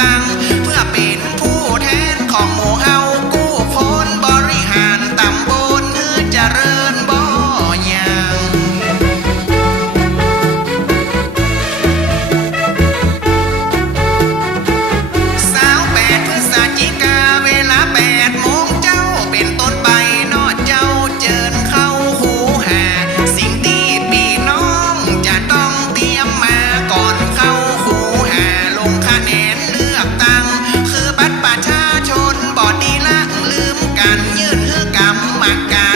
tang ยืดคือกำหมักกา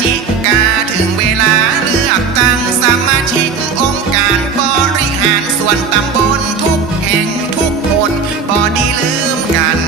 จิกาถึงเวลาเลือกตั้งสมาชิกองค์การบริหารส่วนตำบลทุกแห่งทุกคนบอดีลืมกัน